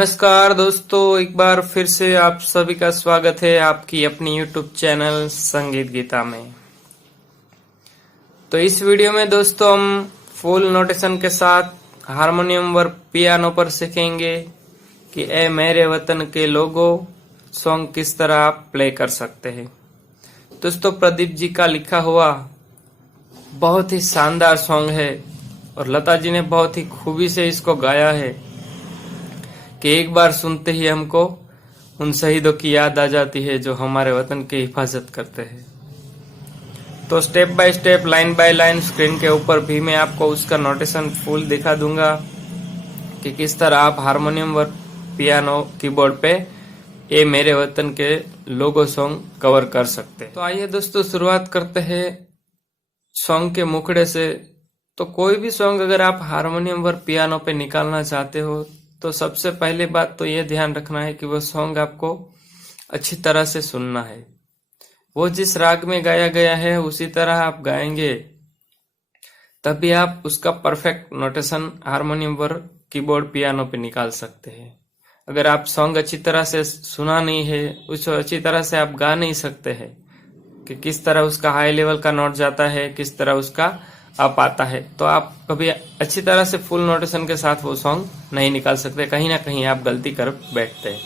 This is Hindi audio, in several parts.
नमस्कार दोस्तों, एक बार फिर से आप सभी का स्वागत है आपकी अपनी YouTube चैनल संगीत गीता में। तो इस वीडियो में दोस्तों हम फुल नोटेशन के साथ हारमोनियम व पियानो पर सीखेंगे कि ए मेरे वतन के लोगो सॉन्ग किस तरह आप प्ले कर सकते हैं। दोस्तों प्रदीप जी का लिखा हुआ बहुत ही शानदार सॉन्ग है और लता जी ने बहुत ही खूबी से इसको गाया है कि एक बार सुनते ही हमको उन शहीदों की याद आ जाती है जो हमारे वतन की हिफाजत करते हैं। तो step by step, line by line screen के ऊपर भी मैं आपको उसका नोटेशन फुल दिखा दूंगा कि किस तरह आप हारमोनियम व पियानो कीबोर्ड पे ये मेरे वतन के लोगो सॉन्ग कवर कर सकते हैं। तो आइए दोस्तों शुरुआत करते हैं सॉन्ग के मुखड़े से। तो कोई भी सॉन्ग अगर आप हारमोनियम व पियानो पे निकालना चाहते हो तो सबसे पहले बात तो ये ध्यान रखना है कि वो सॉन्ग आपको अच्छी तरह से सुनना है। वो जिस राग में गाया गया है उसी तरह आप गाएंगे तभी आप उसका परफेक्ट नोटेशन हारमोनियम पर कीबोर्ड पियानो पे निकाल सकते हैं। अगर आप सॉन्ग अच्छी तरह से सुना नहीं है, उसको अच्छी तरह से आप गा नहीं सकते हैं कि किस तरह उसका हाई लेवल का नोट जाता है, किस तरह उसका आप आता है, तो आप कभी अच्छी तरह से फुल नोटेशन के साथ वो सॉन्ग नहीं निकाल सकते। कहीं ना कहीं आप गलती कर बैठते हैं।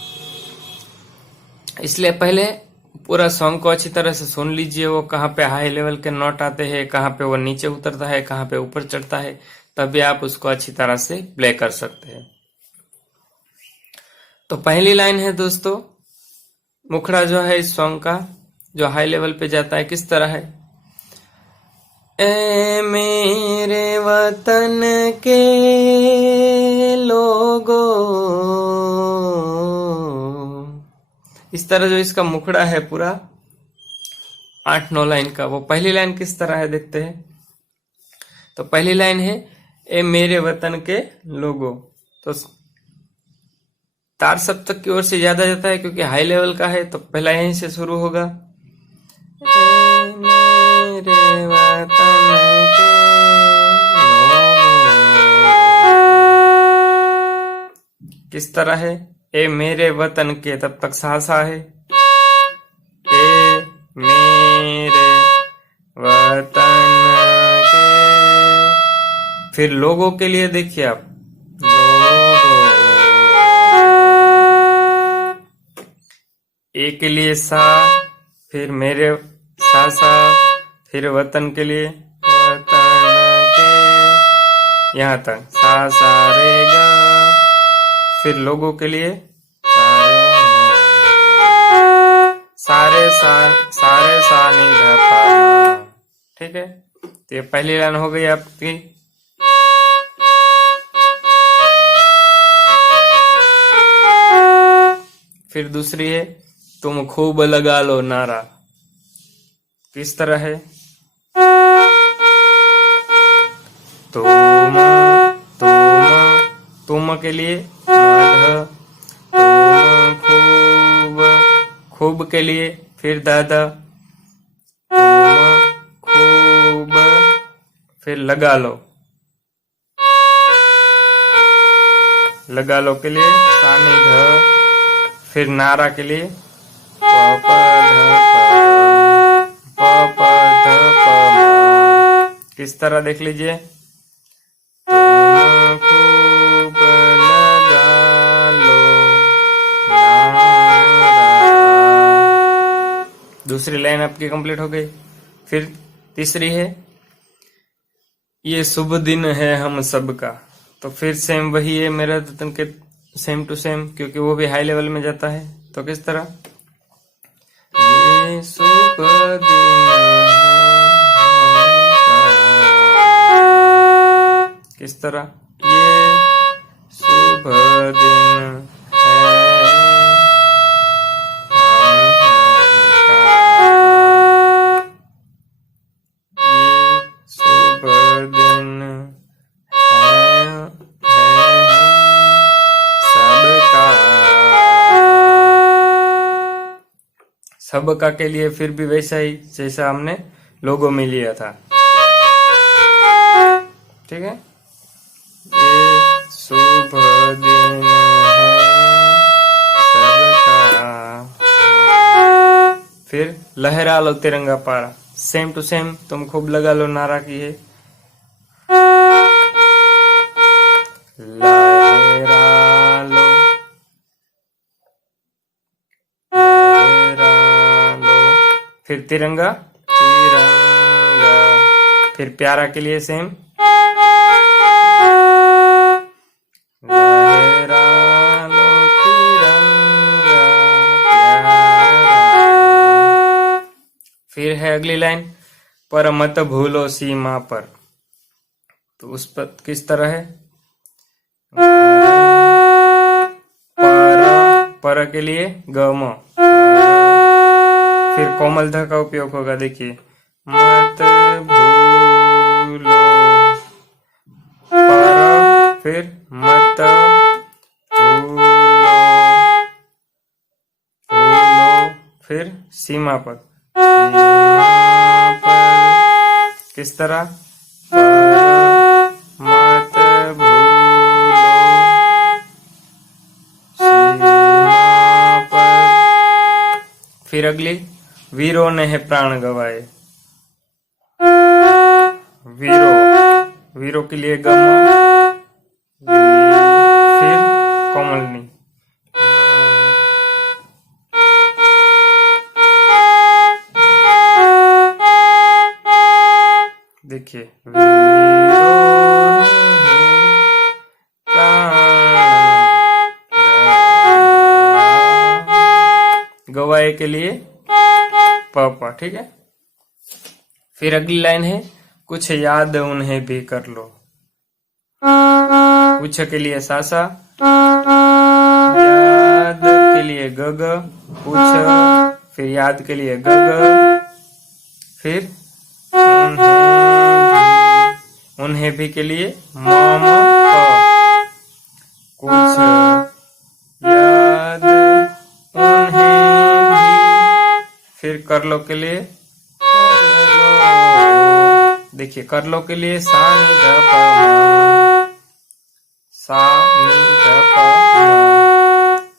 इसलिए पहले पूरा सॉन्ग को अच्छी तरह से सुन लीजिए, वो कहाँ पे हाई लेवल के नोट आते हैं, कहाँ पे वो नीचे उतरता है, कहाँ पे ऊपर चढ़ता है, तभी आप उसको अच्छी तरह से प्ले कर सकते हैं। तो पहली लाइन है दोस्तों, मुखड़ा जो है इस सॉन्ग का जो हाई लेवल पे जाता है किस तरह है। ए मेरे वतन के लोगो, इस तरह जो इसका मुखड़ा है पूरा 8-9 लाइन का, वो पहली लाइन किस तरह है देखते हैं। तो पहली लाइन है ए मेरे वतन के लोगो, तो तार सप्तक की ओर से ज्यादा जाता है क्योंकि हाई लेवल का है, तो पहला यहीं से शुरू होगा। मेरे वतन के लोगो, किस तरह है ए मेरे वतन के, तब तक सा है। ए मेरे वतन के, फिर लोगों के लिए देखिए आप, लोगो, ए के लिए सा, फिर मेरे सा, फिर वतन के लिए वतन के, यहाँ तक सा रे गा, फिर लोगों के लिए सारे सा नी धा पा। ठीक है, तो ये पहली लाइन हो गई आपकी। फिर दूसरी है तुम खूब लगा लो नारा, किस तरह है। तुम के लिए मध, तुम खूब, खूब के लिए फिर दादा, तुम खूब, फिर लगा लो, लगा लो के लिए सानी ध, फिर नारा के लिए प प ध प, किस तरह देख लीजिए। तुम खूब लगा लो नारा, दूसरी लाइन आपकी कंप्लीट हो गई। फिर तीसरी है ये शुभ दिन है हम सबका, तो फिर सेम वही है मेरे वतन के, सेम टू सेम, क्योंकि वो भी हाई लेवल में जाता है। तो किस तरह, ये शुभ दिन है, किस तरह, ये शुभ दिन है ये शुभ दिन है सबका, सबका के लिए फिर भी वैसा ही जैसा हमने लोगो में लिया था। ठीक है, ये शुभ दिन है फिर लहरा लो तिरंगा पारा, सेम टू सेम तुम खूब लगा लो नारा की है। लहरा लो, लहरा लो, फिर तिरंगा, तिरंगा, फिर प्यारा के लिए सेम, लहरा लो तिरंगा प्यारा। फिर है अगली लाइन, पर मत भूलो सीमा पर, तो उस पर किस तरह है, पर के लिए गम, फिर कोमल ध का उपयोग होगा, देखिए मत भूलो, पर, फिर मत भूलो, भूलो, फिर सीमा पर, सीमा पर किस तरह, मत भूलो सीमा पर। फिर अगली, वीरों ने है प्राण गवाए, वीरो, वीरों के लिए गम, फिर कोमलनी, देखिए गवाए के लिए पापा, ठीक है। फिर अगली लाइन है, कुछ याद उन्हें भी कर लो, कुछ के लिए सासा, याद के लिए गग, कुछ, फिर याद के लिए गग, फिर उन्हें भी के लिए मम, कुछ याद उन्हें भी, फिर कर लो के लिए, देखिए कर लो के लिए सा नी ध प म, सा नी ध प म,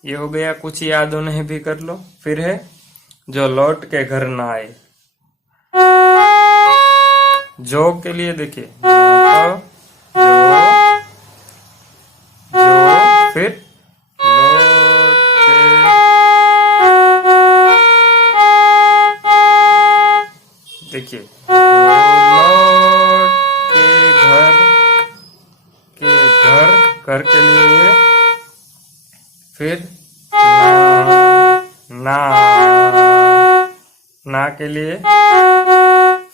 ये हो गया कुछ याद उन्हें भी कर लो। फिर है जो लौट के घर ना आए, जो के लिए देखिए जो, जो, फिर लौट के, देखिए लौट के घर, के घर, घर के लिए, फिर ना, ना के लिए,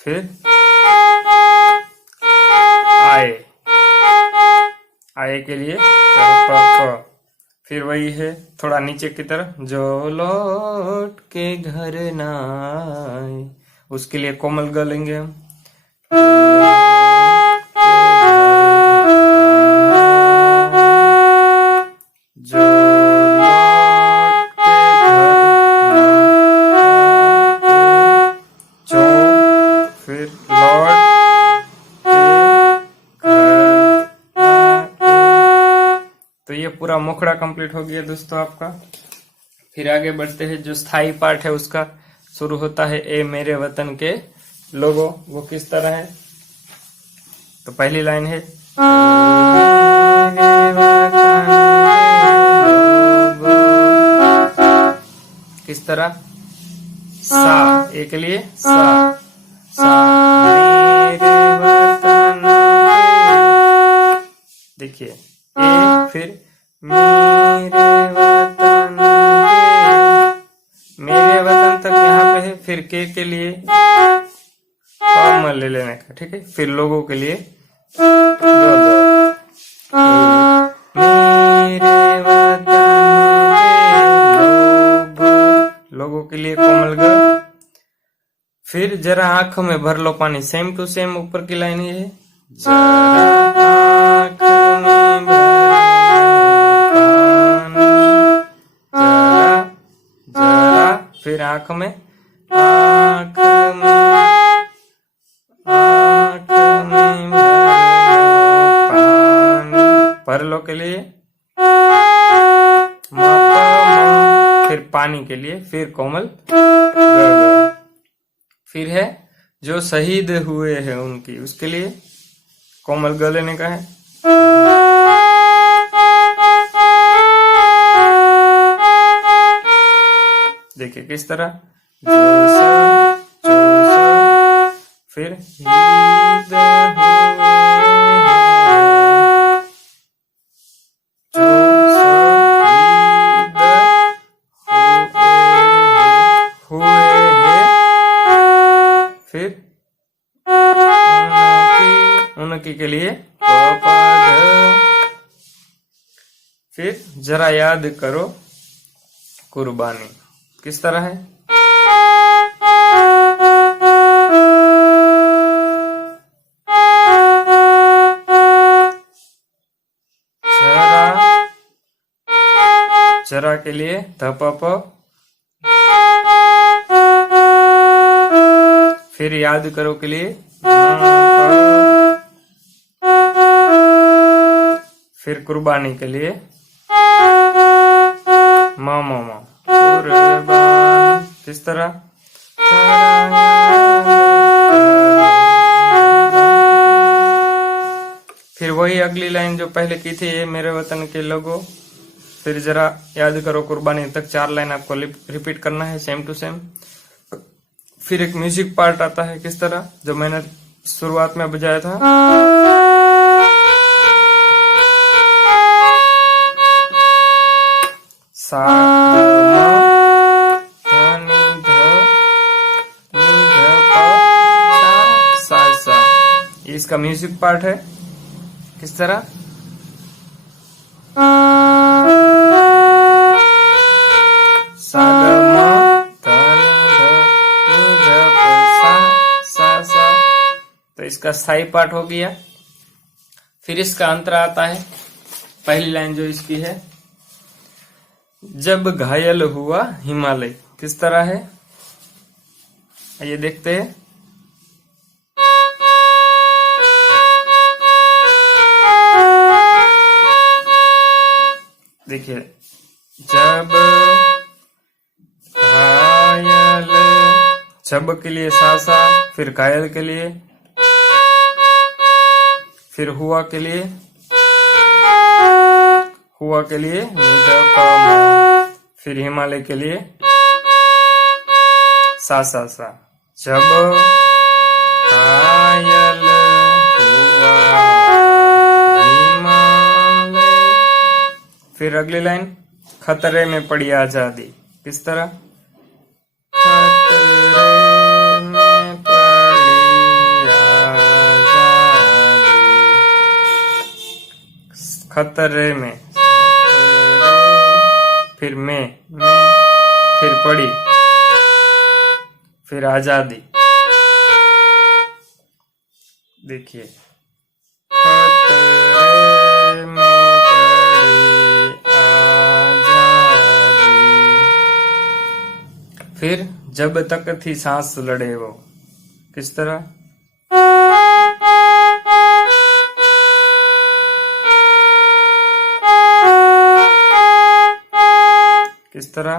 फिर आए, आए के लिए प, फिर वही है थोड़ा नीचे की तरफ, जो लौट के घर ना आए, उसके लिए कोमल ग लेंगे हम, जो लौट के घर, जो, फिर लौट के घर। तो ये पूरा मुखड़ा कंप्लीट हो गया दोस्तों आपका। फिर आगे बढ़ते हैं, जो स्थाई पार्ट है उसका शुरू होता है ए मेरे वतन के लोगों, वो किस तरह है। तो पहली लाइन है, मेरे वतन के लोगों, किस तरह, सा, ए के लिए सा, सा मेरे वतन के, देखिए ए, फिर मेरे वतन के, मेरे वतन तक यहाँ पे है, फिर के लिए म ले लेने का, ठीक है। फिर लोगों के लिए मेरे वतन के लोगों के लिए कोमल ग। फिर जरा आंखों में भर लो पानी, सेम टू सेम ऊपर की लाइन है, जरा आंख में भर लो पानी, जरा, फिर आंख में, आंख में, आंख में भर लो के लिए फिर पानी के लिए, फिर कोमल ग, फिर है जो शहीद हुए हैं उनकी, उसके लिए कोमल ग लेने का है। देखिए किस तरह, जो फिर ईद फिर उनकी के लिए फिर जरा याद करो कुर्बानी, किस तरह है, जरा के लिए धप, फिर याद करो के लिए फिर कुर्बानी के लिए मा किस तरह, फिर वही अगली लाइन जो पहले की थी, ये मेरे वतन के लोगों, फिर जरा याद करो कुर्बानी तक 4 लाइन आपको रिपीट करना है सेम टू सेम। फिर एक म्यूजिक पार्ट आता है, किस तरह, जो मैंने शुरुआत में बजाया था, सा इसका म्यूजिक पार्ट है, किस तरह, तो इसका स्थाई पार्ट हो गया। फिर इसका अंतरा आता है, पहली लाइन जो इसकी है, जब घायल हुआ हिमालय, किस तरह है, ये देखते हैं, देखिए, जब घायल, जब के लिए सा, फिर घायल के लिए, फिर हुआ के लिए फिर हिमालय के लिए सा, जब घायल हुआ हिमालय, फिर अगली लाइन, खतरे में पड़ी आजादी, किस तरह, खतरे में, फिर में, फिर पड़ी, फिर आजादी, देखिए, खतरे में पड़ी आजादी, फिर जब तक थी सांस लड़े वो, किस तरह, किस तरह,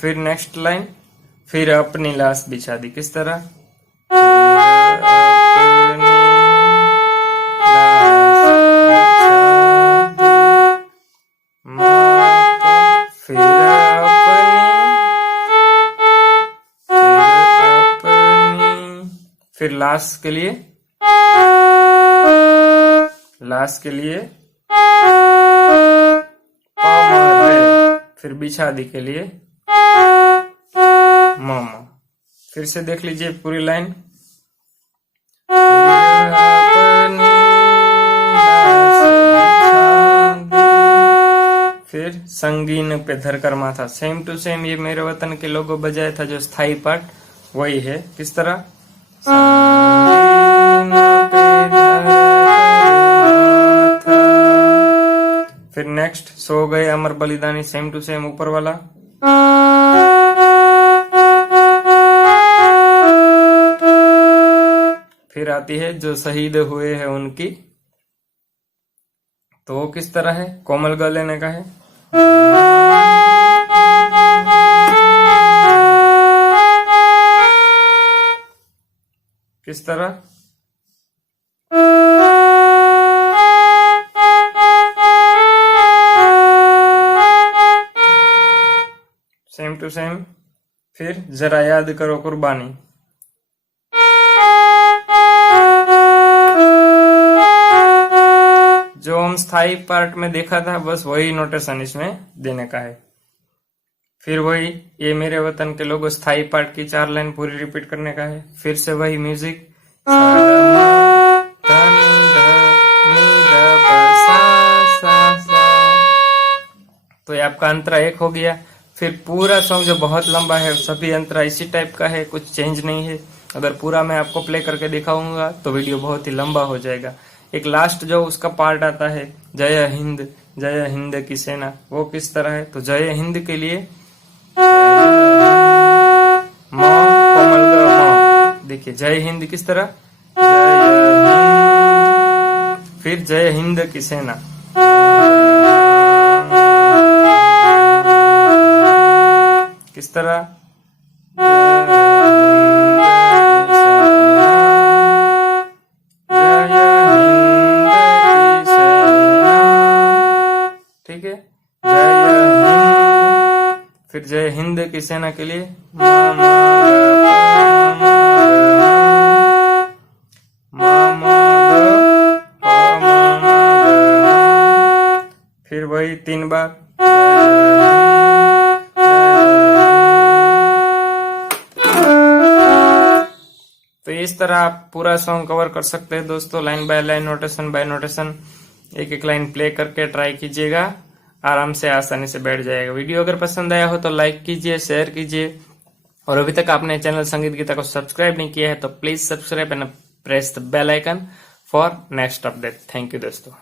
फिर नेक्स्ट लाइन, फिर अपनी लाश बिछा दी, किस तरह, फिर लाश के लिए फिर बिछादी के लिए मामा। फिर से देख लीजिए पूरी लाइन, फिर संगीन पे धरकर माथा, सेम टू सेम ये मेरे वतन के लोगों बजाया था, जो स्थाई पार्ट वही है, किस तरह, फिर नेक्स्ट सो गए अमर बलिदानी, सेम टू सेम ऊपर वाला, फिर आती है जो शहीद हुए हैं उनकी, तो वो किस तरह है, कोमल ग लेने का है। किस तरह, सेम टू सेम। फिर जरा याद करो कुर्बानी, जो हम स्थाई पार्ट में देखा था बस वही नोटेशन इसमें देने का है। फिर वही ये मेरे वतन के लोगों, स्थाई पार्ट की 4 लाइन पूरी रिपीट करने का है। फिर से वही म्यूजिक, तो ये आपका अंतरा 1 हो गया। फिर पूरा सॉन्ग जो बहुत लंबा है, सभी अंतरा इसी टाइप का है, कुछ चेंज नहीं है। अगर पूरा मैं आपको प्ले करके दिखाऊंगा तो वीडियो बहुत ही लंबा हो जाएगा। एक लास्ट जो उसका पार्ट आता है, जय हिंद की सेना, वो किस तरह है, तो जय हिंद के लिए म कोमल ग म, देखिए जय हिंद किस तरह, फिर जय हिंद की सेना, किस तरह, ठीक है, फिर जय हिंद की सेना के लिए फिर वही 3 बार, तो इस तरह आप पूरा सॉन्ग कवर कर सकते हैं दोस्तों, line by line, notation by notation. एक एक लाइन प्ले करके ट्राई कीजिएगा, आराम से आसानी से बैठ जाएगा। वीडियो अगर पसंद आया हो तो लाइक कीजिए, शेयर कीजिए, और अभी तक आपने चैनल संगीत गीता को सब्सक्राइब नहीं किया है तो please subscribe and press the bell icon for next update. Thank you दोस्तों।